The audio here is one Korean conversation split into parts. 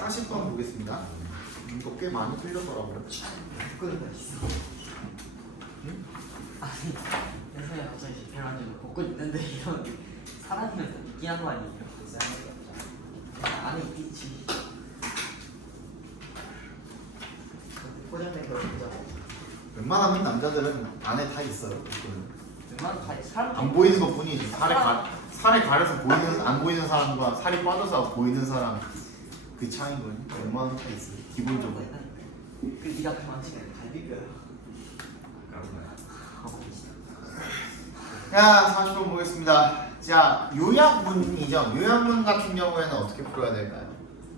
40번 보겠습니다. 이거 꽤 많이 틀렸더라고요. 복근이 있어. 응? 아니, 세상에 갑자기 집행하는 복근 있는데 이런 사람이면 또 느끼한 거 아니에요? 안에 있겠지. 포장된 걸 보자고. 웬만하면 남자들은 안에 다 있어요. 복근은. 웬만한 다 사람 안 보이는 것 뿐이지. 살에 가려서 보이는 안 보이는 사람과 살이 빠져서 보이는 사람 그 차이인 거예요. 웬만하면 다 있어요. 기본적으로. 그 네가 그만치면 갈비뼈야. 자, 40번 보겠습니다. 자, 요약문이죠. 요약문 같은 경우에는 어떻게 풀어야 될까요?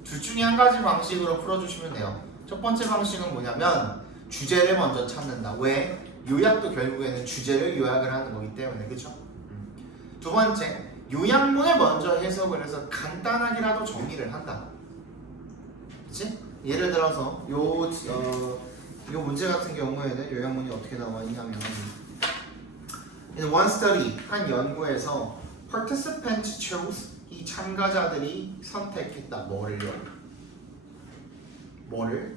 둘 중에 한 가지 방식으로 풀어주시면 돼요. 첫 번째 방식은 뭐냐면 주제를 먼저 찾는다. 왜? 요약도 결국에는 주제를 요약을 하는 거기 때문에, 그렇죠? 두 번째, 요약문을 먼저 해석을 해서 간단하게라도 정리를 한다. 그렇지? 예를 들어서 요 문제 같은 경우에는 요약문이 어떻게 나와 있냐면 In one study, 한 연구에서 participants chose, 이 참가자들이 선택했다. 뭐를?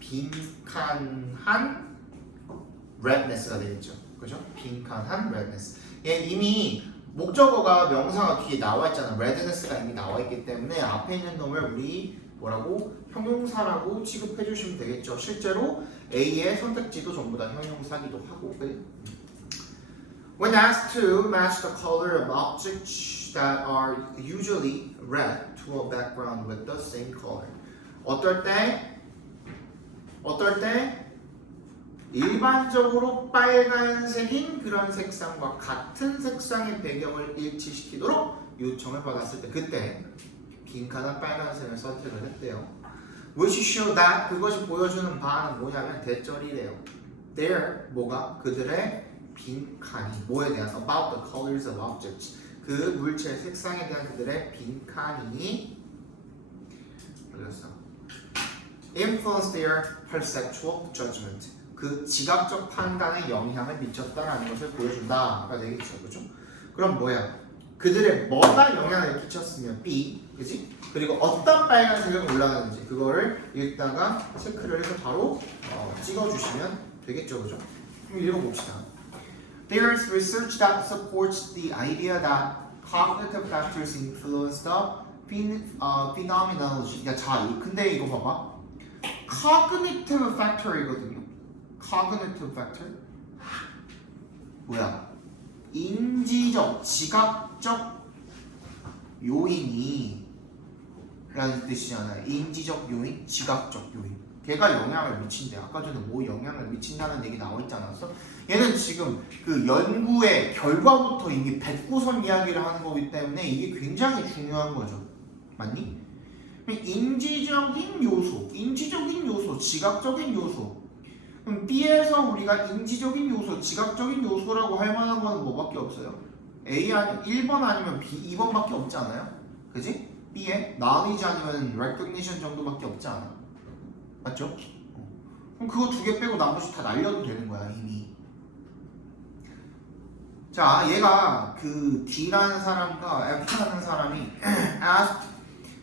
빈칸한 redness가 되겠죠. 그죠? 빈칸한 redness. 얘 이미 목적어가 명사가 뒤에 나와 있잖아. redness가 이미 나와 있기 때문에 앞에 있는 놈을 우리 뭐라고? 형용사라고 취급해 주시면 되겠죠. 실제로 A의 선택지도 전부 다 형용사기도 하고. 그래? When asked to match the color of objects that are usually red to a background with the same color. 어떨 때 일반적으로 빨간색인 그런 색상과 같은 색상의 배경을 일치시키도록 요청을 받았을 때 그때 빈칸한 빨간색을 선택을 했대요. Which show that 그것이 보여주는 바는 뭐냐면 대절이래요. Their 뭐가 그들의 빈칸이 뭐에 대한 about the colors of objects 그 물체의 색상에 대한 그들의 빈칸이 그랬어. Influence their perceptual judgment 그 지각적 판단에 영향을 미쳤다라는 것을 보여준다가 되겠죠, 그렇죠? 그럼 뭐야? 그들의 뭐가 영향을 끼쳤으면 B, 그지? 그리고 어떤 빨간색을 올라가는지 그거를 읽다가 체크를 해서 바로 찍어주시면 되겠죠, 그죠? 그럼 읽어봅시다. There is research that supports the idea that cognitive factors influence the phenomenology. 야, 자, 근데 이거 봐봐. cognitive factor이거든요. cognitive factor 뭐야? 인지적, 지각적 요인이 라는 뜻이잖아요. 인지적 요인, 지각적 요인. 걔가 영향을 미친대. 아까 전에 뭐 영향을 미친다는 얘기 나와 있지 않았어? 얘는 지금 그 연구의 결과부터 이미 뱉고선 이야기를 하는 거기 때문에 이게 굉장히 중요한 거죠. 맞니? 인지적인 요소, 지각적인 요소. 그럼 B에서 우리가 인지적인 요소, 지각적인 요소라고 할 만한 거는 뭐밖에 없어요? A 아니 1번 아니면 B, 2번밖에 없지 않아요? 그지? B에 knowledge 아니면 recognition 정도밖에 없지 않아. 맞죠? 그럼 그거 두 개 빼고 나머지 다 날려도 되는 거야 이미. 자, 얘가 그 D라는 사람과 F라는 사람이 asked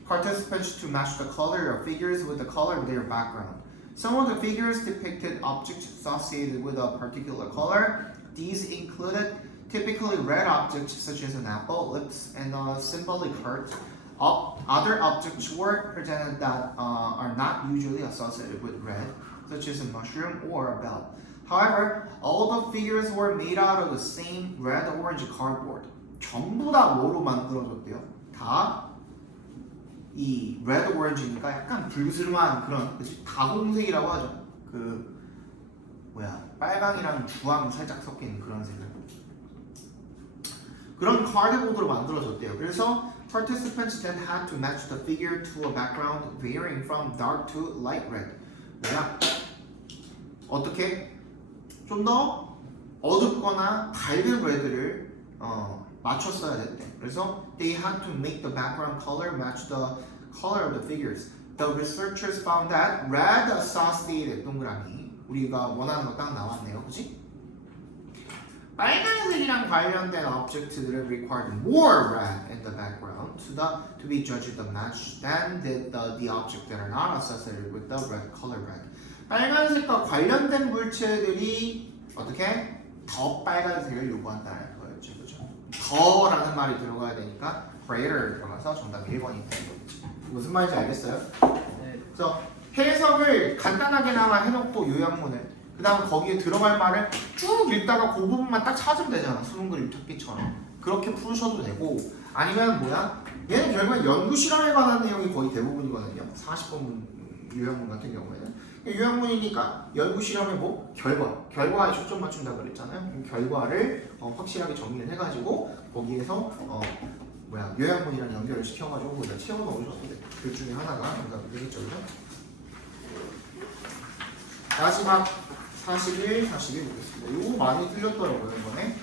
participants to match the color of figures with the color of their background. Some of the figures depicted objects associated with a particular color. These included typically red objects such as an apple, lips, and a symbolic heart. Other objects were presented that are not usually associated with red, such as a mushroom or a bell. However, all the figures were made out of the same red-orange cardboard. 전부 다 뭐로 만들어졌대요? 다 이 레드 오렌지니까 약간 불스름한 그런 그치? 다홍색이라고 하죠. 그 뭐야 빨강이랑 주황 살짝 섞인 그런 색을 그런 카드보드로 만들어졌대요. 그래서 participants then had to match the figure to a background varying from dark to light red. 뭐야? 어떻게? 좀 더 어둡거나 밝은 레드를 맞췄어야 됐대. 그래서 they had to make the background color match the color of the figures. The researchers found that red associated 동그라미 우리가 원하는 거 딱 나왔네요, 그렇지? 빨간색이랑 관련된 object들은 required more red in the background to be judged the match than the object that are not associated with the red color red. 빨간색과 관련된 물체들이 어떻게 더 빨간색을 요구한다는 거였죠, 그죠? 더라는 말이 들어가야 되니까 greater 들어가서 정답 1번이 되는 거죠. 무슨 말인지 알겠어요? 네. 그래서 해석을 간단하게나마 해놓고 요약문을 그 다음 거기에 들어갈 말을 쭉 읽다가 그 부분만 딱 찾으면 되잖아. 수능 그림 찾기처럼. 그렇게 푸셔도 되고 아니면 뭐야? 얘는 결국엔 연구 실험에 관한 내용이 거의 대부분이거든요. 40번 요약문 같은 경우에는. 요약문이니까 연구 실험의 뭐? 결과에 초점 맞춘다 그랬잖아요. 그럼 결과를 확실하게 정리를 해가지고 거기에서 요약문이랑 연결을 시켜가지고 거기다 채워 넣으셔도 돼. 그 중에 하나가 정답이 되겠죠, 그죠? 마지막 41, 42 보겠습니다. 이거 많이 틀렸더라고요, 이번에.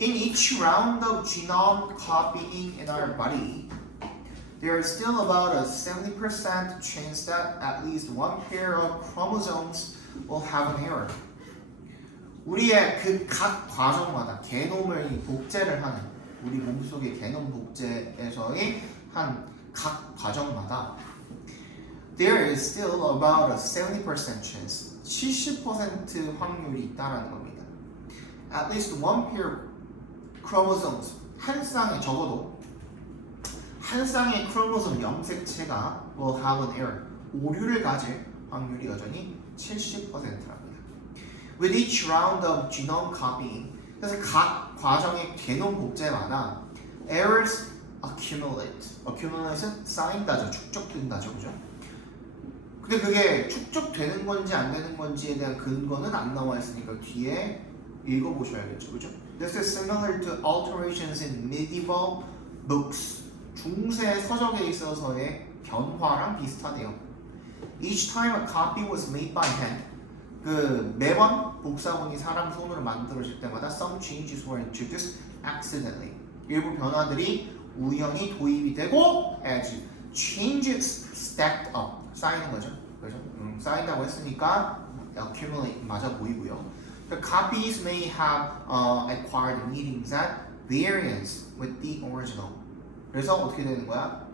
In each round of genome copying in our body, there is still about a 70% chance that at least one pair of chromosomes will have an error. 우리의 그 각 과정마다 게놈을 복제를 하는 우리 몸속의 게놈 복제에서의 한 각 과정마다 there is still about a 70% chance 70% 확률이 있다라는 겁니다. At least one pair chromosomes 한 쌍에 적어도 한 쌍의 크로모솜 염색체가 will have an error 오류를 가질 확률이 여전히 70%랍니다. With each round of genome copying 그래서 각 과정의 게놈 복제마다 errors accumulate은 쌓인다죠. 축적된다죠. 그죠? 근데 그게 축적되는 건지 안 되는 건지에 대한 근거는 안 나와 있으니까 뒤에 읽어보셔야겠죠. 그죠? This is similar to alterations in medieval books. 중세 서적에 있어서의 변화랑 비슷하네요. Each time a copy was made by hand. 그 매번 복사본이 사람 손으로 만들어질 때마다 some changes were introduced accidentally. 일부 변화들이 우연히 도입이 되고 as changes stacked up 쌓이는 거죠. 그죠? 쌓인다고 했으니까 accumulate 맞아 보이고요. The copies may have acquired meanings that variance with the original. 그래서 어떻게 되는 거야?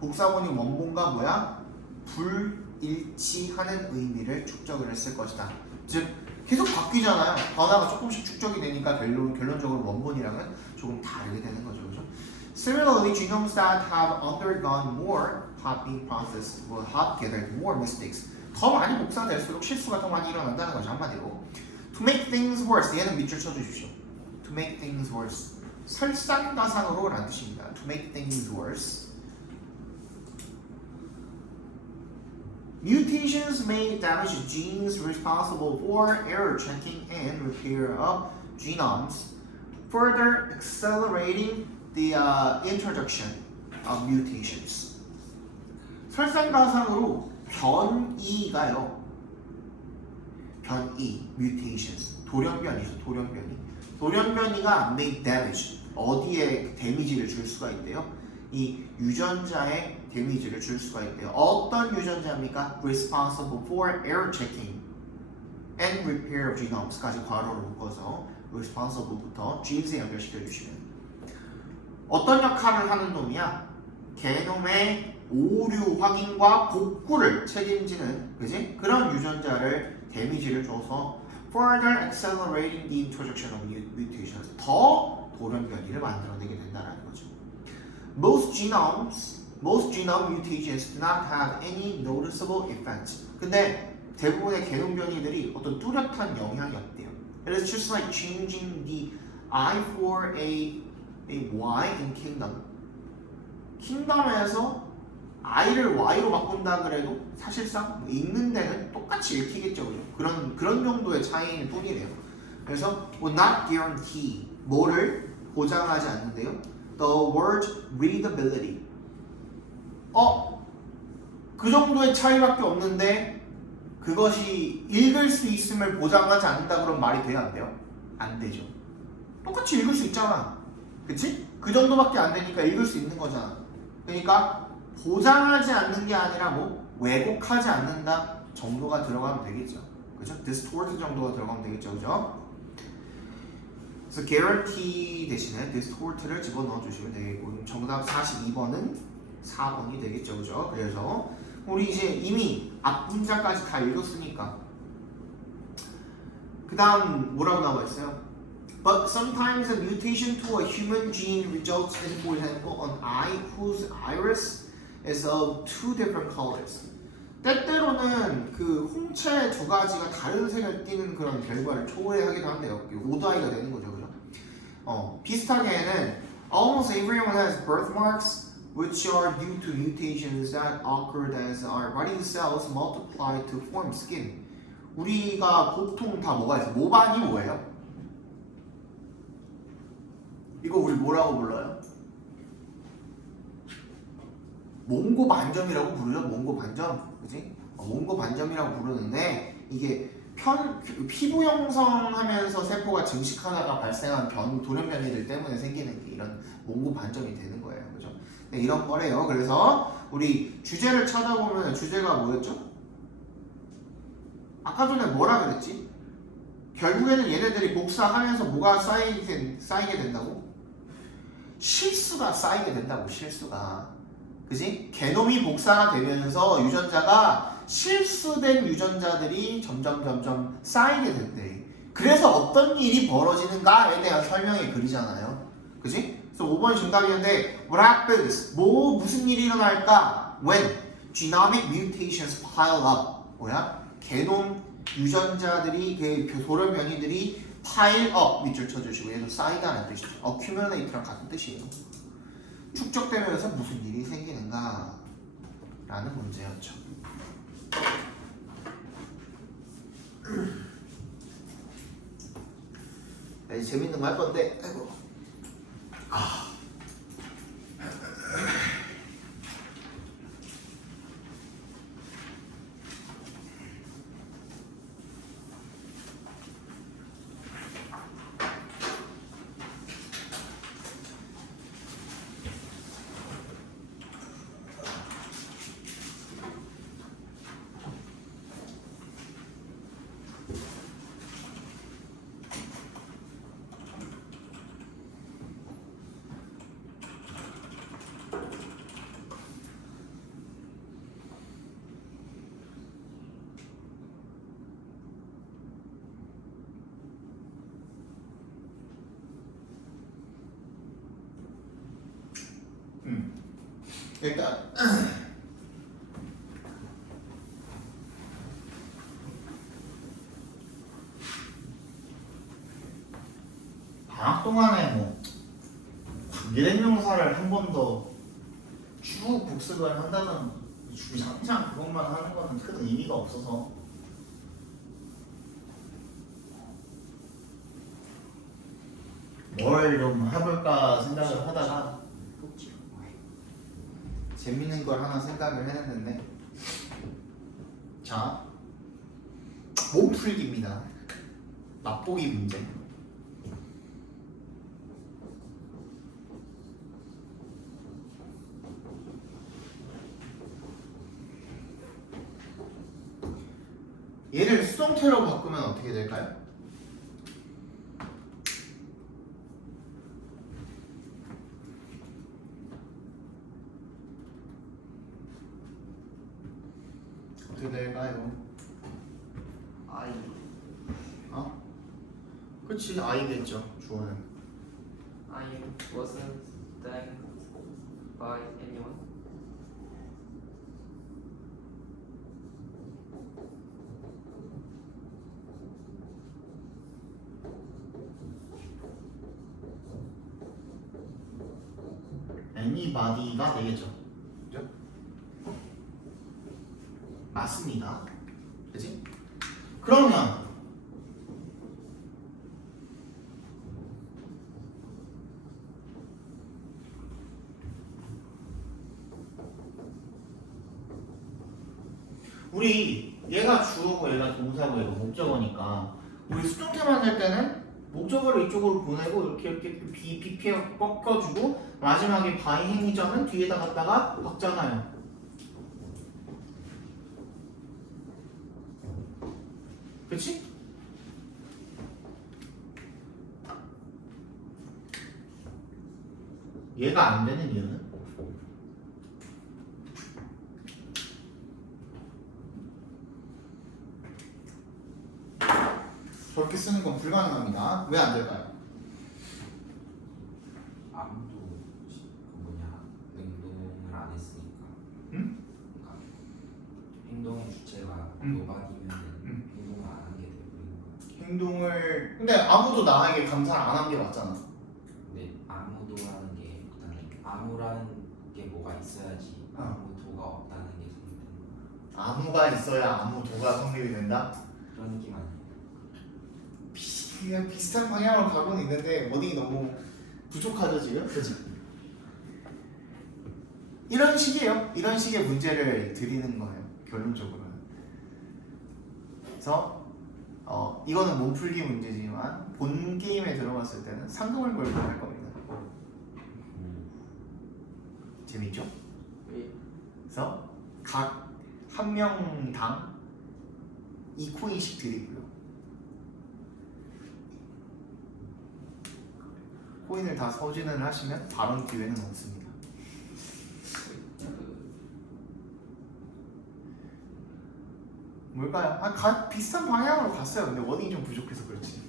복사본이 원본과 뭐야? 불일치하는 의미를 축적을 했을 것이다. 즉 계속 바뀌잖아요. 변화가 조금씩 축적이 되니까 결론적으로 원본이랑은 조금 다르게 되는 거죠. 그죠? Similarly, genomes that have undergone more copying process will have gathered more mistakes. 더 많이 복사될수록 실수가 더 많이 일어난다는 거죠. 한마디로. To make things worse. 얘는 밑줄 쳐주십시오. To make things worse. 설상가상으로 라는 뜻입니다. To make things worse. Mutations may damage genes responsible for error checking and repair of genomes, further accelerating the introduction of mutations. 설상가상으로 변이가요. 변이, mutations. 돌연변이죠, 돌연변이. 돌연변이가 may damage. 어디에 데미지를 줄 수가 있대요? 이 유전자에 데미지를 줄 수가 있대요. 어떤 유전자입니까? Responsible for error checking and repair of genomes까지 괄호를 묶어서 responsible부터 genes에 연결시켜 주시면 어떤 역할을 하는 놈이야? 게놈의 오류 확인과 복구를 책임지는 그지? 그런 유전자를 데미지를 줘서 further accelerating the introduction of mutations 더 돌연변이를 만들어내게 된다는 거죠. Most genome mutations do not have any noticeable effects. 근데 대부분의 게놈 변이들이 어떤 뚜렷한 영향이 없대요. It is just like changing the I for a Y in kingdom. 킹덤에서 I를 Y로 바꾼다 그래도 사실상 읽는 데는 똑같이 읽히겠죠. 그런 정도의 차이일 뿐이래요. 그래서 would not guarantee 뭐를 보장하지 않는데요. The word readability. 그 정도의 차이밖에 없는데 그것이 읽을 수 있음을 보장하지 않는다 그런 말이 돼야 안 돼요? 안 되죠. 똑같이 읽을 수 있잖아. 그치? 그 정도밖에 안 되니까 읽을 수 있는 거잖아. 그러니까 보장하지 않는 게 아니라 뭐 왜곡하지 않는다 정도가 들어가면 되겠죠. 그죠? distort 정도가 들어가면 되겠죠. 그죠? 그래서 guarantee 대신에 distort를 집어넣어 주시면 되고 정답 42번은 4번이 되겠죠, 그죠? 그래서 우리 이제 이미 앞 문장까지 다 읽었으니까 그 다음 뭐라고 나와 있어요? But sometimes a mutation to a human gene results in, for example, an eye whose iris is of two different colors. 때때로는 그 홍채 두 가지가 다른 색을 띠는 그런 결과를 초래하기도 한대요. 오드아이가 되는 거죠, 그죠? 비슷하게는 almost everyone has birthmarks which are due to mutations that occur as our body cells multiply to form skin. 우리가 보통 다 뭐가 있어? 모반이 뭐예요? 이거 우리 뭐라고 불러요? 몽고 반점이라고 부르죠. 몽고 반점, 그지? 몽고 반점이라고 부르는데 이게 피부 형성하면서 세포가 증식하다가 발생한 돌연변이들 때문에 생기는 게 이런 몽고 반점이 되는 거예요, 그죠? 네, 이런 거래요. 그래서 우리 주제를 찾아보면 주제가 뭐였죠? 아까 전에 뭐라 그랬지? 결국에는 얘네들이 복사하면서 뭐가 쌓이게 된다고? 실수가 쌓이게 된다고, 실수가. 그지? 게놈이 복사가 되면서 유전자가 실수된 유전자들이 점점 쌓이게 된대. 그래서 어떤 일이 벌어지는가에 대한 설명의 글이잖아요. 그지? 그래서 5번이 정답이었는데 What happens? 무슨 일이 일어날까? When genomic mutations pile up. 뭐야? 게놈 유전자들이 그 돌연변이들이 pile up 밑줄 쳐주시고 얘도 쌓이다는 뜻이죠. accumulate랑 같은 뜻이에요. 축적되면서 무슨 일이 생기는가 라는 문제였죠. 네, 재밌는 거 할 건데 아이고. 일단 방학 동안에 뭐 관계대명사를 한 번 더 쭉 복습을 한다는 주장창 그것만 하는 거는 큰 의미가 없어서 뭘 좀 해볼까 생각을 하다가 재밌는 걸 하나 생각을 해냈는데 자, 몸풀기입니다. 맛보기 문제. 얘를 수동태로 바꾸면 어떻게 될까요? 어떻게 될까요? I 그치, I겠죠, 주어는. I wasn't thanked by anyone. anybody가 되겠죠. 그죠? 맞습니다. 그지? 그러면 우리 얘가 주어고 얘가 동사고 얘가 목적어니까 우리 수동태만 할 때는 목적어를 이쪽으로 보내고 이렇게 BP에 꺾어주고 마지막에 by 행위자는 뒤에다 갖다가 박잖아요. 그치? 얘가 안 되는 이유는? 저렇게 쓰는 건 불가능합니다. 왜 안 될까요? 아무도 그 뭐냐 행동을 안 했으니까. 응? 그러니까 행동의 주체가 응. 노바디면 응. 행동을 안 한 게 되는 거야. 행동을 근데 아무도 나에게 감사를 안 한 게 맞잖아. 근데 아무도라는 게 일단 아무라는 게 뭐가 있어야지 아무도가 없다는 게 성립되는 거야. 아무가 있어야 아무도가 성립이 된다? 그런 느낌 아니에요? 그냥 비슷한 방향으로 가고는 있는데 어디 너무 부족하죠 지금? 그죠? 이런 식이에요. 이런 식의 문제를 드리는 거예요. 결론적으로는. 그래서 이거는 몸풀기 문제지만 본 게임에 들어갔을 때는 상금을 걸고 할 겁니다. 재밌죠? 예. 그래서 각 한 명당 2코인씩 드리고요. 코인을 다 소진을 하시면 발언 기회는 없습니다. 뭘까요? 비슷한 방향으로 갔어요. 근데 워딩이 좀 부족해서 그렇지.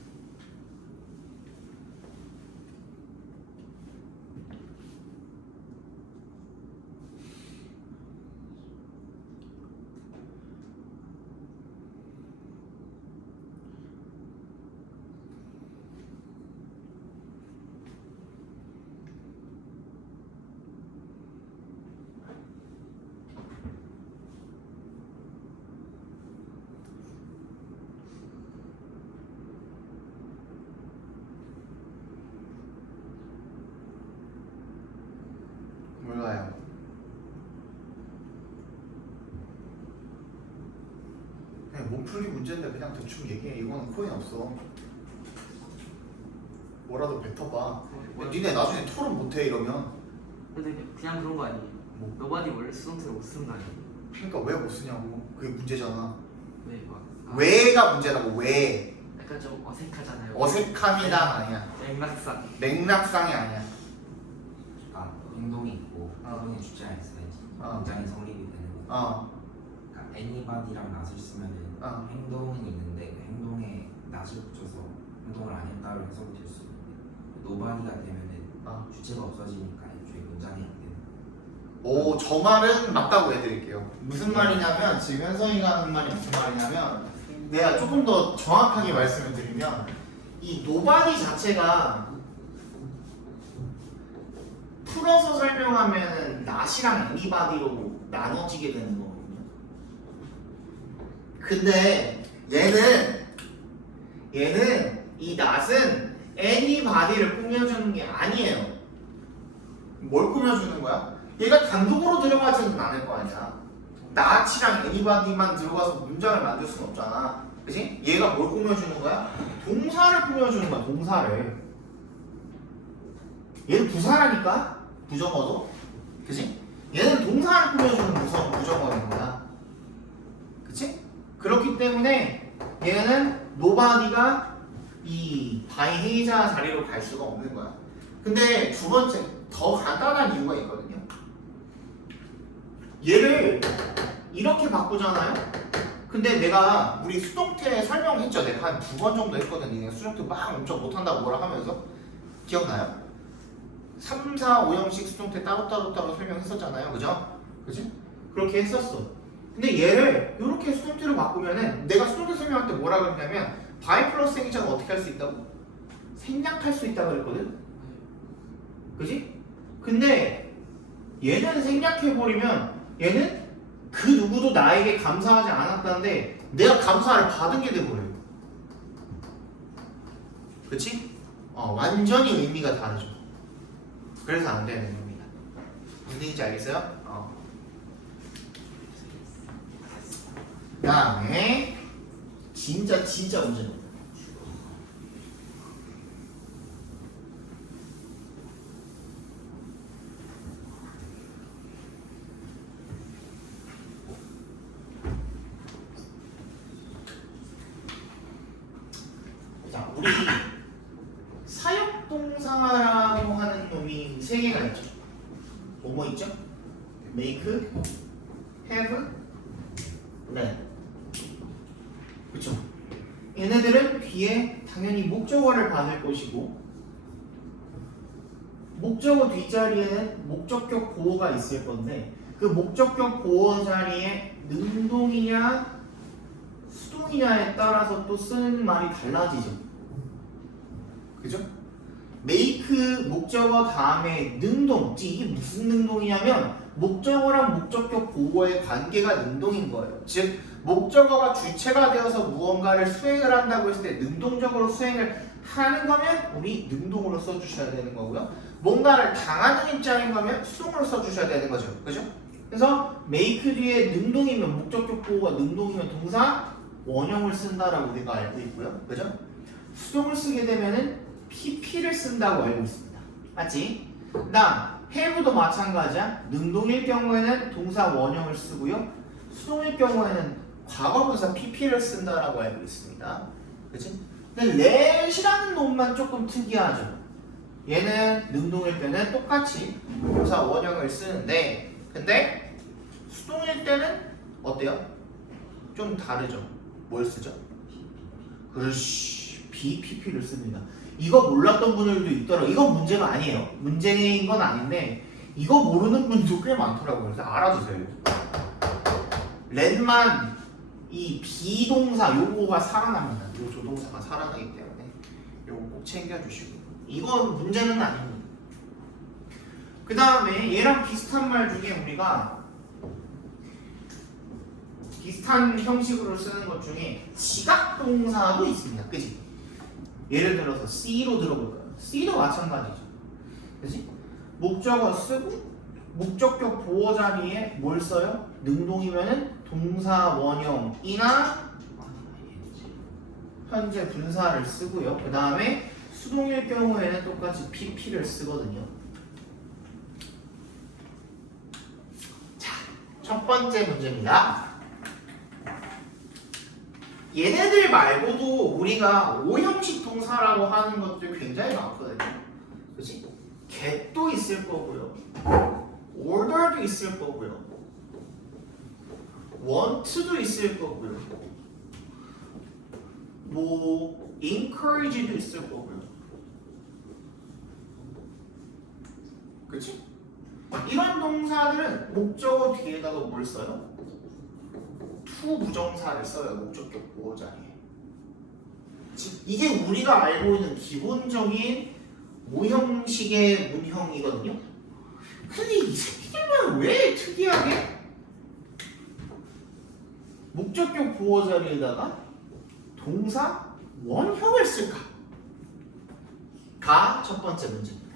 뭘까요? 그냥 몸풀기 문제인데 그냥 대충 얘기해. 이거는 코인 없어. 뭐라도 뱉어봐. 니네 나중에 토론 못해 이러면. 근데 그냥 그런 거 아니에요? 뭐? 노바디 원래 수동태를 못 쓰는 거 아니에요? 그러니까 왜 못 쓰냐고. 그게 문제잖아. 왜 막? 왜가 문제라고. 왜. 약간 좀 어색하잖아요. 어색함이다 아니야. 맥락상. 맥락상이 아니야. 그러니까 행동이 있고 행동의 주체가 있어야지 문장이 성립이 되는 거야. 그러니까 anybody랑 not을 쓰면은 행동은 있는데 그 행동에 not을 붙여서 행동을 안 했다로 해석이 될 수 있는데 nobody가 되면은 주체가 없어지니까 애초에 문장이 안 되는 거야. 오, 저 말은 맞다고 해드릴게요. 무슨 말이냐면 지금 현성이가 하는 말이 무슨 말이냐면 내가 조금 더 정확하게 말씀을 드리면 이 노바디 자체가 풀어서 설명하면 not이랑 anybody로 나눠지게 되는 거거든요. 근데 얘는 이 not은 anybody를 꾸며주는 게 아니에요. 뭘 꾸며주는 거야? 얘가 단독으로 들어가지는 않을 거 아니야. not이랑 anybody만 들어가서 문장을 만들 수는 없잖아. 그치? 얘가 뭘 꾸며주는 거야? 동사를 꾸며주는 거야. 동사를. 얘는 부사라니까? 부정어도? 그치? 얘는 동사를 꾸며주는 부정어인 거야. 그치? 그렇기 때문에 얘는 nobody가 이 바이헤이자 자리로 갈 수가 없는 거야. 근데 두 번째 더 간단한 이유가 있거든요. 얘를 이렇게 바꾸잖아요. 근데 내가 우리 수동태 설명했죠. 내가 한 2번 정도 했거든. 내가 수동태 막 엄청 못한다고 뭐라 하면서 기억나요? 3, 4, 5형식 수동태 따로 설명했었잖아요. 그죠? 그치? 그렇게 했었어. 근데 얘를 이렇게 수동태로 바꾸면은 내가 수동태 설명할 때 뭐라 그랬냐면 by 플러스 행위자가 어떻게 할 수 있다고? 생략할 수 있다고 그랬거든? 그지? 근데 얘는 생략해버리면 얘는 그 누구도 나에게 감사하지 않았다는데 내가 감사를 받은 게 돼버려요. 그치? 완전히 의미가 다르죠. 그래서 안 되는 겁니다. 무슨 얘기인지 알겠어요? 그 다음에 진짜 문제입니다. 자, 우리 사역동사라고 하는 놈이 3개가 있죠. 뭐뭐 있죠? make, have, 네. 그쵸? 얘네들은 뒤에 당연히 목적어를 받을 것이고 목적어 뒷자리에는 목적격 보어가 있을 건데 그 목적격 보어 자리에 능동이냐 수동이냐에 따라서 또 쓰는 말이 달라지죠. 그죠? make 목적어 다음에 능동, 이게 무슨 능동이냐면 목적어랑 목적격 보어의 관계가 능동인 거예요. 즉 목적어가 주체가 되어서 무언가를 수행을 한다고 했을 때 능동적으로 수행을 하는 거면 우리 능동으로 써주셔야 되는 거고요. 뭔가를 당하는 입장인 거면 수동으로 써주셔야 되는 거죠. 그죠? 그래서 make 뒤에 능동이면 목적격 보어가 능동이면 동사 원형을 쓴다라고 우리가 알고 있고요. 그죠? 수동을 쓰게 되면은 pp를 쓴다고 알고 있습니다. 맞지? 그 다음 have도 마찬가지야. 능동일 경우에는 동사 원형을 쓰고요. 수동일 경우에는 과거분사 pp를 쓴다라고 알고 있습니다. 그치? 근데 let이라는 놈만 조금 특이하죠. 얘는 능동일 때는 똑같이 동사 원형을 쓰는데 근데 수동일 때는 어때요? 좀 다르죠. 뭘 쓰죠? 그렇지. BPP를 씁니다. 이거 몰랐던 분들도 있더라고요. 이건 문제가 아니에요. 문제인 건 아닌데 이거 모르는 분도 꽤 많더라고요. 그래서 알아두세요. 렛만 이 비동사 요거가 살아납니다. 요 조동사가 살아나기 때문에 요거 꼭 챙겨주시고 이건 문제는 아닙니다. 그 다음에 얘랑 비슷한 말 중에 우리가 비슷한 형식으로 쓰는 것 중에 지각동사도 있습니다. 그치? 예를 들어서 C로 들어볼까요? C도 마찬가지죠. 그치? 목적어 쓰고 목적격 보어 자리에 뭘 써요? 능동이면은 동사 원형이나 현재 분사를 쓰고요. 그 다음에 수동일 경우에는 똑같이 pp를 쓰거든요. 자, 첫 번째 문제입니다. 얘네들 말고도 우리가 오형식 동사라고 하는 것들 굉장히 많거든요. 그치? get도 있을 거고요. order도 있을 거고요. want도 있을 거고요. 뭐 encourage도 있을 거고요. 그치? 이런 동사들은 목적어 뒤에다가 뭘 써요? to 부정사를 써요. 목적격 보어 자리에. 이게 우리가 알고 있는 기본적인 모형식의 문형이거든요. 근데 이 새끼들만 왜 특이하게 목적격 보어 자리에다가 동사 원형을 쓸까? 가 첫 번째 문제입니다.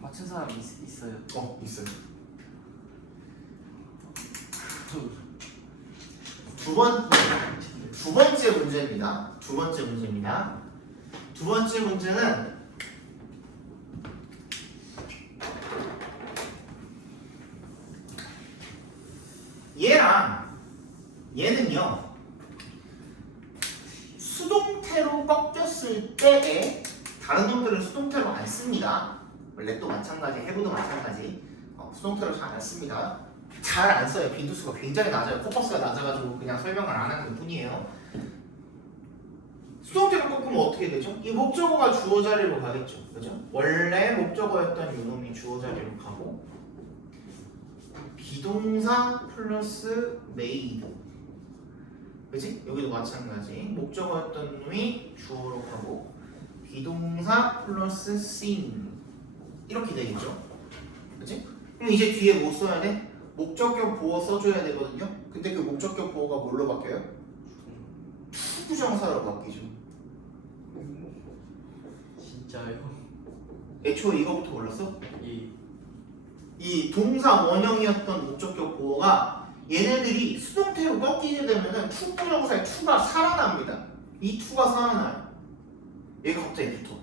맞춘 사람 있어요. 있어요. 두 번째 문제입니다. 두 번째 문제는 얘랑 얘는요 수동태로 꺾였을 때에 다른 놈들은 수동태로 안 씁니다. 렛도 마찬가지, 해부도 마찬가지. 수동태로 잘 안 씁니다. 잘 안 써요. 빈도수가 굉장히 낮아요. 포커스가 낮아가지고 그냥 설명을 안 하는 뿐이에요. 수동태로 꺾으면 어떻게 되죠? 이 목적어가 주어 자리로 가겠죠. 그죠? 원래 목적어였던 요놈이 주어 자리로 가고 비동사 플러스 made. 그치? 여기도 마찬가지. 목적어였던 놈이 주어로 가고 비동사 플러스 seen. 이렇게 되겠죠. 그치? 그럼 이제 뒤에 뭐 써야 돼? 목적격 보어 써줘야 되거든요. 근데 그 목적격 보어가 뭘로 바뀌어요? 투부정사로 바뀌죠. 진짜요? 애초에 이거부터 몰랐어? 예. 이 동사 원형이었던 목적격 보어가 얘네들이 수동태로 꺾이게 되면은 투부정사의 투가 살아납니다. 이 투가 살아나요. 얘가 갑자기 붙어.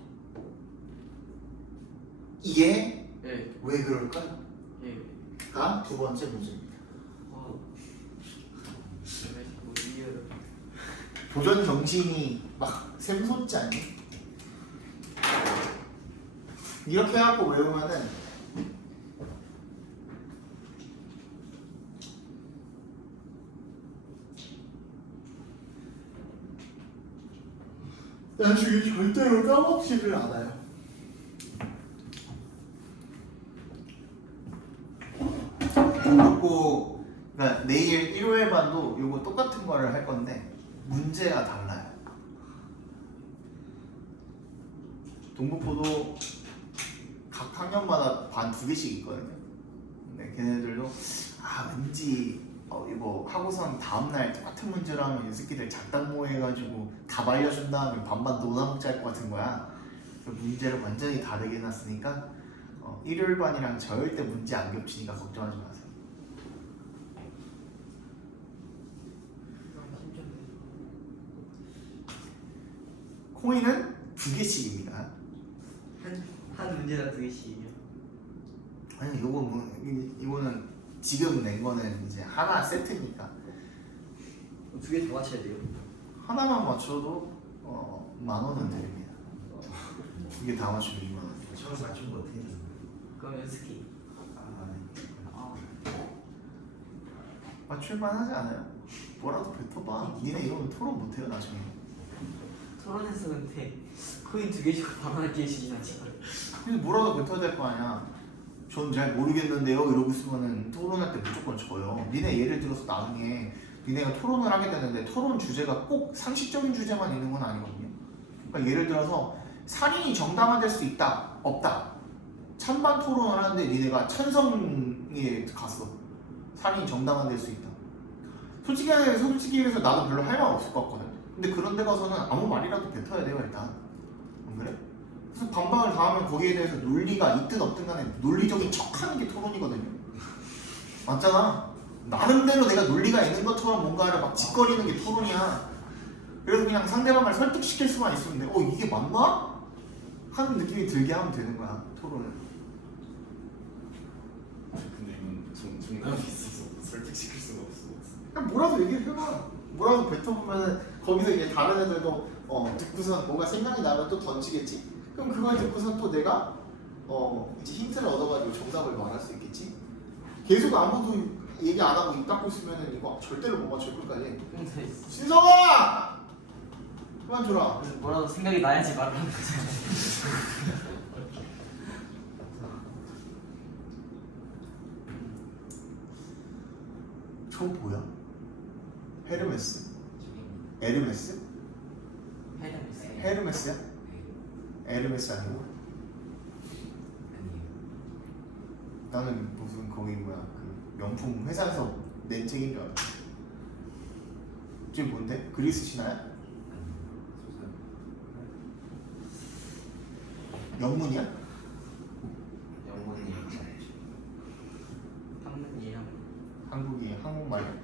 이게 예. 왜 그럴까요? 예. 가 두 번째 문제입니다. 뭐 이해를. 도전 정신이 막 샘솟지 않니? 이렇게 해갖고 외우면은 나중에 절대로 까먹지를 않아요. 그리고 그러니까 내일 일요일 반도 이거 똑같은 거를 할 건데 문제가 달라요. 동부포도 각 학년마다 반 2개씩 있거든요. 근데 걔네들도 왠지 이거 하고선 다음날 똑같은 문제로 하면 이 새끼들 작당모 해가지고 다 말려준 다음에 반반 노나먹자 할 것 같은 거야. 그래서 문제를 완전히 다르게 해놨으니까 일요일 반이랑 절대 문제 안 겹치니까 걱정하지 마세요. 코인은 2개씩입니다. 한 문제당 2개씩이요? 아니 이거는 지금 낸 거는 이제 하나 세트니까 2개 더 맞춰야 돼요? 하나만 맞춰도 10,000원은 드립니다. 2개 다 맞추면 20,000원. 처음 맞춘 거 어떻게 됐나? 그럼 연습기. 맞출만 하지 않아요? 뭐라도 뱉어봐. 니네 이러면 토론 못해요 나중에. 토론에서 근데 코인 2개씩 바나나 2개씩이나 지금. 근데 뭐라도 뱉어야 될 거 아니야. 전 잘 모르겠는데요 이러고 있으면은 토론할 때 무조건 져요. 니네 예를 들어서 나중에 니네가 토론을 하게 되는데 토론 주제가 꼭 상식적인 주제만 있는 건 아니거든요. 그러니까 예를 들어서 살인이 정당화될 수 있다 없다 찬반 토론을 하는데 니네가 찬성에 갔어. 살인이 정당화될 수 있다. 솔직히 해서 나도 별로 할 말 없을 것 같거든. 근데 그런 데 가서는 아무 말이라도 뱉어야 돼요 일단. 안 그래? 그래서 반박을 다 하면 거기에 대해서 논리가 있든 없든 간에 논리적인 척하는 게 토론이거든요. 맞잖아. 나름대로 내가 논리가 있는 것처럼 뭔가를 막 짓거리는 게 토론이야. 그래서 그냥 상대방을 설득시킬 수만 있으면 돼. 이게 맞나? 하는 느낌이 들게 하면 되는 거야 토론을. 근데 이건 정답이 있어서 설득시킬 수가 없어. 그냥 뭐라도 얘기를 해봐. 뭐라도 뱉어보면 거기서 이제 다른 애들도 듣고선 뭔가 생각이 나면 또 던지겠지? 그럼 그걸 듣고선 또 내가 이제 힌트를 얻어가지고 정답을 말할 수 있겠지? 계속 아무도 얘기 안 하고 입 닫고 있으면 이거 절대로 못 맞출 거까지. 근데 신성아! 그만 줘라. 뭐라도 생각이 나야지 말하는 거잖아요. 저 뭐야? 헤르메스? 에르메스? 헤르메스. 헤르메스야? 에르메스 아니고? 아니에요. 나는 무슨 거기 그 명품 회사에서 낸 책인 줄 알았어. 지금 뭔데? 그리스 신화야? 영문이야? 영문이 한문이에요. 한국이 한국말.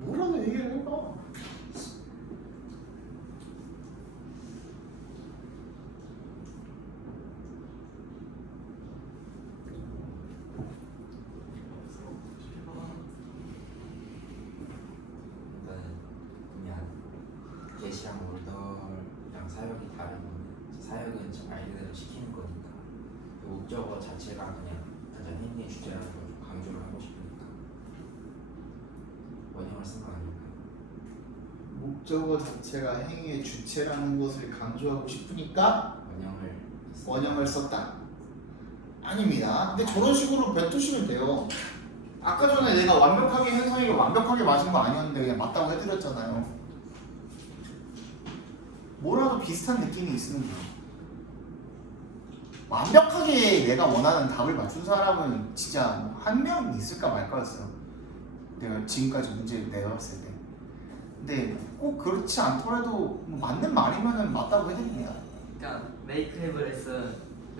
뭐라도 얘기를 해봐. 일단은 그냥 게시랑 몰더랑 사역이 다르면 사역은 말 그대로 시키는 거니까 그 목적어 자체가 그냥 가장 행위의 주제라는 걸 좀 강조를 하고 싶으니까 원형을 쓴 거 아닐까요? 목적어 자체가 행위의 주체라는 것을 강조하고 싶으니까 원형을 썼다. 아닙니다. 근데 저런 식으로 뱉으시면 돼요. 아까 전에 내가 완벽하게 현성이가 완벽하게 맞은 거 아니었는데 그냥 맞다고 해드렸잖아요. 뭐라도 비슷한 느낌이 있으면 돼요. 완벽하게 내가 원하는 답을 맞춘 사람은 진짜 한 명 있을까 말까였어요. 내가 지금까지 문제 내봤을 때. 근데 꼭 그렇지 않더라도 맞는 말이면은 맞다고 해드립니다. 그러니까 메이크 헤브 레슨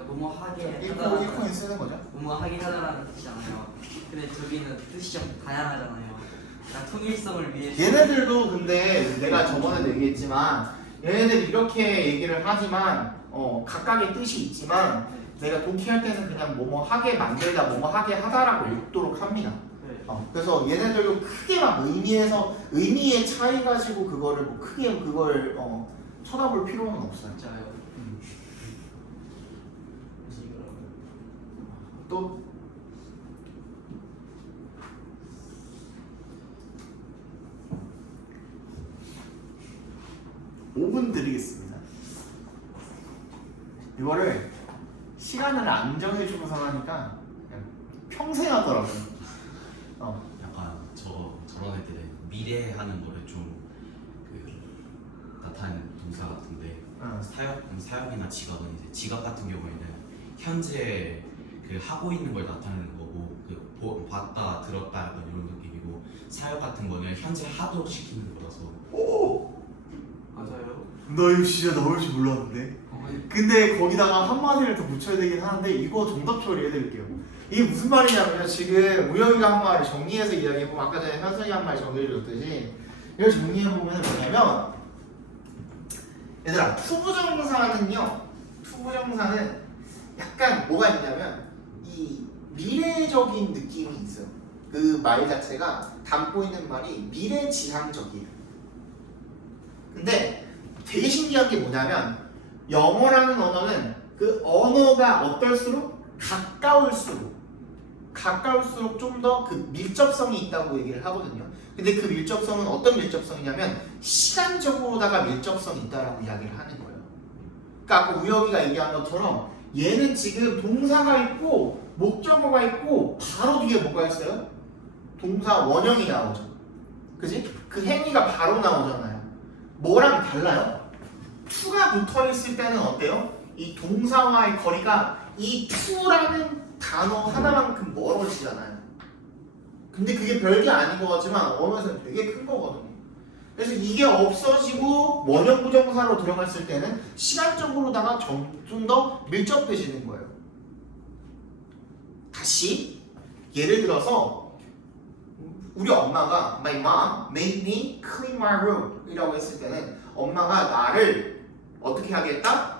뭐뭐 하게 이 하다라는 코인 쓰는 거죠. 뭐뭐 하게 하다라는 뜻이잖아요. 근데 저기는 뜻이 좀 다양하잖아요. 그러니까 통일성을 위해서 얘네들도 근데 내가 저번에도 얘기했지만 얘네들 이렇게 얘기를 하지만 각각의 뜻이 있지만 내가 독해할 때는 그냥 뭐뭐 하게 만들다 뭐뭐 하게 하다라고 읽도록 합니다. 네. 그래서 얘네들도 크게 막 의미의 차이 가지고 그거를 뭐 크게 그걸 쳐다볼 필요는 없어요. 진짜요. 또 (5분) 드리겠습니다. 이거를 시간을 안 정해주고서 하니까 그냥 평생 하더라고요. 약간 저런 애들은 미래 하는 거를 좀 나타내는 동사 같은데 사역이나 지각은 이제 지각 같은 경우에는 현재 하고 있는 걸 나타내는 거고 봤다 들었다 약간 이런 느낌이고 사역 같은 거는 현재 하도록 시키는 거라서. 오! 맞아요. 나 이거 진짜 나올 줄 몰랐는데. 근데 거기다가 한마디를 더 붙여야 되긴 하는데 이거 정답 처리해드릴게요. 이게 무슨 말이냐면 지금 우영이가 한 말을 정리해서 이야기해보면 아까 전에 현석이 한 말 정리해줬듯이 이걸 정리해보면 뭐냐면 얘들아 투부정사는 약간 뭐가 있냐면 이 미래적인 느낌이 있어요. 그 말 자체가 담고 있는 말이 미래지향적이에요. 근데 되게 신기한 게 뭐냐면 영어라는 언어는 그 언어가 어떨수록 가까울수록 좀 더 그 밀접성이 있다고 얘기를 하거든요. 근데 그 밀접성은 어떤 밀접성이냐면 시간적으로다가 밀접성이 있다라고 이야기를 하는 거예요. 그러니까 아까 우혁이가 얘기한 것처럼 얘는 지금 동사가 있고 목적어가 있고 바로 뒤에 뭐가 있어요? 동사 원형이 나오죠. 그지? 그 행위가 바로 나오잖아요. 뭐랑 달라요? to가 붙어있을 때는 어때요? 이 동사와의 거리가 이 to라는 단어 하나만큼 멀어지잖아요. 근데 그게 별게 아닌 것 같지만 언어에서는 되게 큰 거거든요. 그래서 이게 없어지고 원형 부정사로 들어갔을 때는 시간적으로다가 좀 더 밀접해지는 거예요. 다시 예를 들어서 우리 엄마가 My mom made me clean my room 이라고 했을 때는 엄마가 나를 어떻게 하겠다?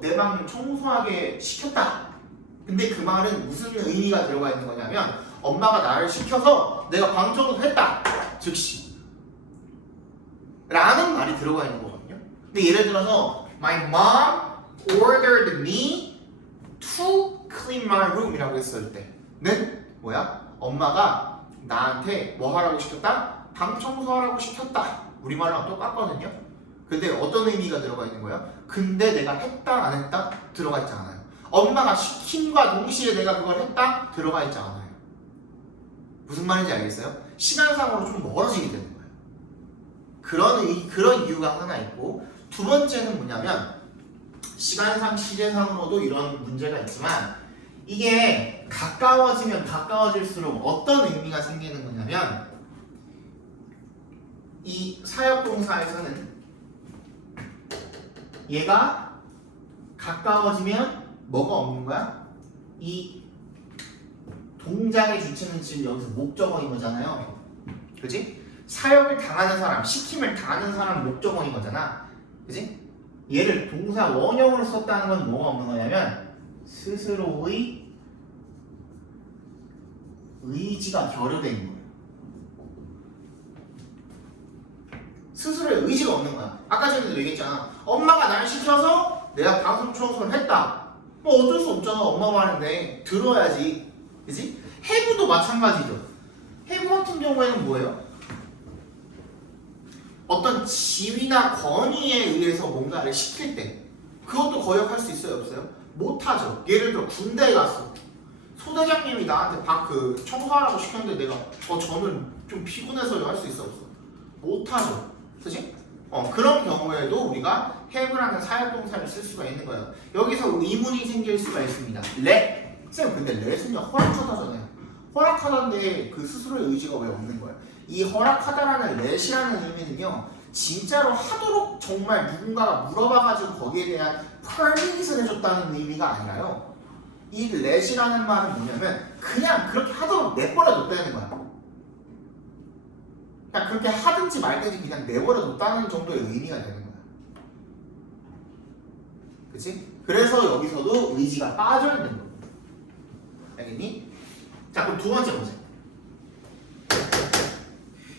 내 방을 청소하게 시켰다. 근데 그 말은 무슨 의미가 들어가 있는 거냐면 엄마가 나를 시켜서 내가 방 청소를 했다. 즉시 라는 말이 들어가 있는 거거든요. 근데 예를 들어서 My mom ordered me to clean my room 이라고 했을 때는 뭐야? 엄마가 나한테 뭐 하라고 시켰다? 방 청소하라고 시켰다. 우리말랑 똑같거든요. 근데 어떤 의미가 들어가 있는 거예요? 근데 내가 했다 안 했다? 들어가 있지 않아요. 엄마가 시킴과 동시에 내가 그걸 했다? 들어가 있지 않아요. 무슨 말인지 알겠어요? 시간상으로 좀 멀어지게 되는 거예요. 그런 이유가 하나 있고 두 번째는 뭐냐면 시간상 시제상으로도 이런 문제가 있지만 이게 가까워지면 가까워질수록 어떤 의미가 생기는 거냐면 이 사역동사에서는 얘가 가까워지면 뭐가 없는 거야? 이 동작의 주체는 지금 여기서 목적어인 거잖아요. 그지? 사역을 당하는 사람, 시킴을 당하는 사람 목적어인 거잖아. 그지? 얘를 동사 원형으로 썼다는 건 뭐가 없는 거냐면 스스로의 의지가 결여되어 있는 거예요. 스스로의 의지가 없는 거야. 아까 전에도 얘기했잖아. 엄마가 날 시켜서 내가 방송 청소를 했다. 뭐 어쩔 수 없잖아. 엄마 말인데 들어야지. 그지? 해부도 마찬가지죠. 해부 같은 경우에는 뭐예요? 어떤 지위나 권위에 의해서 뭔가를 시킬 때 그것도 거역할 수 있어요? 없어요? 못하죠. 예를 들어 군대에 갔어. 소대장님이 나한테 청소하라고 시켰는데 내가 저는 좀 피곤해서 할 수 있어? 없어? 못하죠. 그치? 그런 경우에도 우리가 have라는 사역동사를 쓸 수가 있는 거예요. 여기서 의문이 생길 수가 있습니다. 쌤 근데 let은요 허락하다잖아요. 허락하다인데 그 스스로의 의지가 왜 없는 거예요? 이 허락하다라는 let이라는 의미는요 진짜로 하도록 정말 누군가가 물어봐가지고 거기에 대한 퍼미션을 해줬다는 의미가 아니라요. 이 let이라는 말은 뭐냐면 그냥 그렇게 하도록 내버려뒀다는 거야. 그냥 그렇게 하든지 말든지 그냥 내버려뒀다는 정도의 의미가 되는 거야. 그치? 그래서 여기서도 의지가 빠져있는 거야. 알겠니? 자, 그럼 두 번째 문제.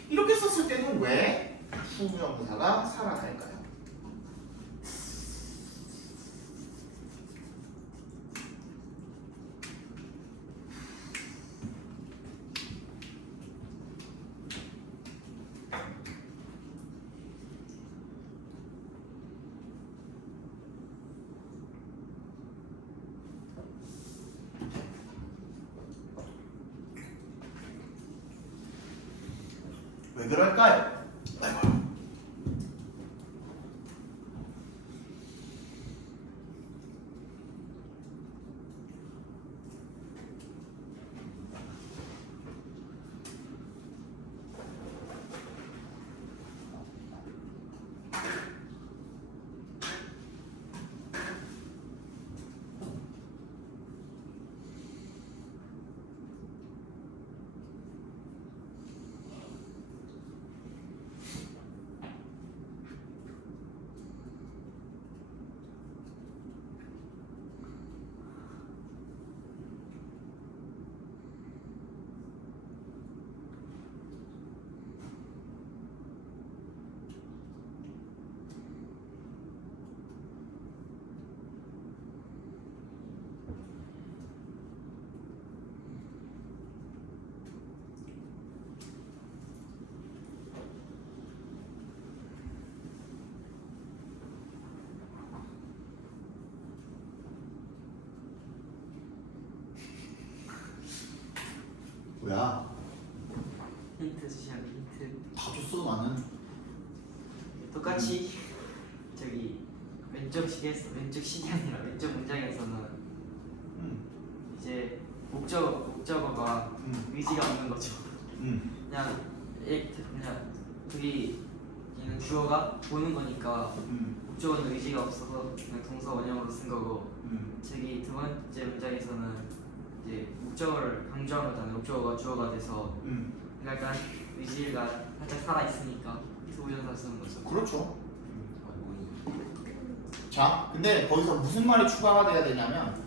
이렇게 썼을 때는 왜 후정부사가 살아날까요? 왜 그럴까요? 뭐야? 힌트 주시면 힌트. 다 줬어 나는. 똑같이 저기 왼쪽 시계 아니라 왼쪽 문장에서는 이제 목적어가 의지가 없는 거죠. 그냥 저기 얘는 주어가 보는 거니까 목적어는 의지가 없어서 그냥 동사 원형으로 쓴 거고 저기 두 번째 문장에서는 이제 목적어를 강조한 거잖아요. 목적어가 주어가 돼서 약간 의지가 살짝 살아 있으니까 부정사 쓰는 거죠. 그렇죠. 자, 근데 거기서 무슨 말이 추가가 돼야 되냐면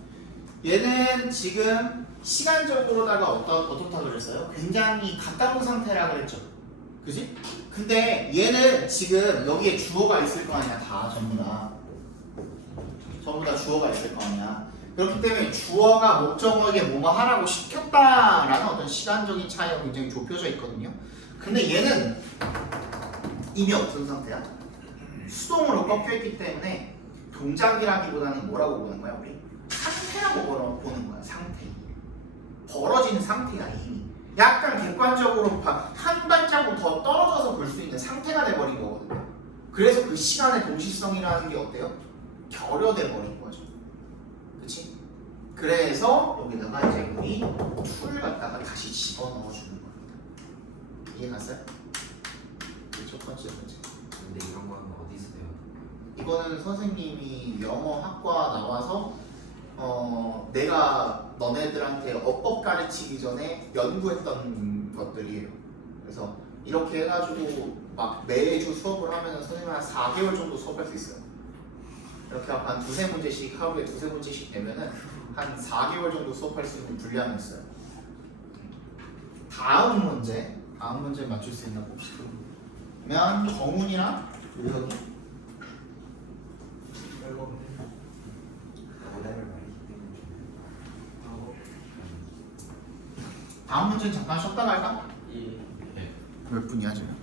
얘는 지금 시간적으로다가 어떻다 그랬어요? 굉장히 가까운 상태라 그랬죠. 그지? 근데 얘는 지금 여기에 주어가 있을 거 아니야. 다 전부 다 주어가 있을 거 아니야. 그렇기 때문에 주어가 목적어에게 뭐뭐 하라고 시켰다라는 어떤 시간적인 차이가 굉장히 좁혀져 있거든요. 근데 얘는 이미 없은 상태야. 수동으로 꺾여있기 때문에 동작이라기보다는 뭐라고 보는 거야 우리? 상태라고 보는 거야. 상태. 벌어진 상태야 이미. 약간 객관적으로 한 발자국 더 떨어져서 볼 수 있는 상태가 돼버린 거거든요. 그래서 그 시간의 동시성이라는 게 어때요? 결여돼 버린 거죠. 그치? 그래서 여기다가 이제 우리 툴 갖다가 다시 집어넣어 주는 겁니다. 이해 갔어요? 첫 번째 문제. 근데 이런 거는 어디서 배워요? 이거는 선생님이 영어 학과 나와서 내가 너네들한테 어법 가르치기 전에 연구했던 것들이에요. 그래서 이렇게 해가지고 막 매주 수업을 하면 선생님 한 4개월 정도 수업할 수 있어요. 이렇게 한 두세 문제씩 하루에 두세 문제씩 되면은 한 4개월 정도 수업할 수 있는 분량이 있어요. 다음 문제 맞출 수 있나 봅시다. 그러면 정훈이랑 우혁이 오답을 말했기 때문에 다음 문제는 잠깐 쉬었다 갈까? 예. 몇 분이야 지금?